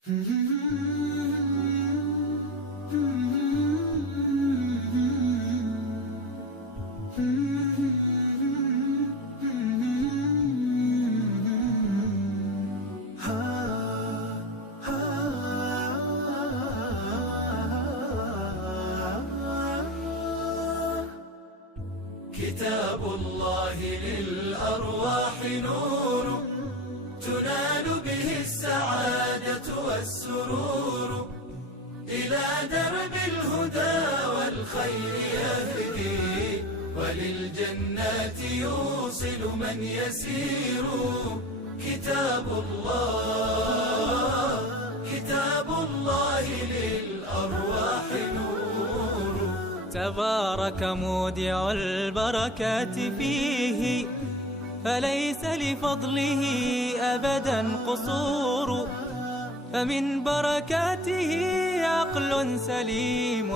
كتاب الله للأرواح نور، تنال به السعادة والسرور، إلى درب الهدى والخير يهدي، وللجنات يوصل من يسير. كتاب الله للأرواح نور. تبارك مودع البركات فيه، فليس لفضله أبدا قصور، فمن بركاته عقل سليم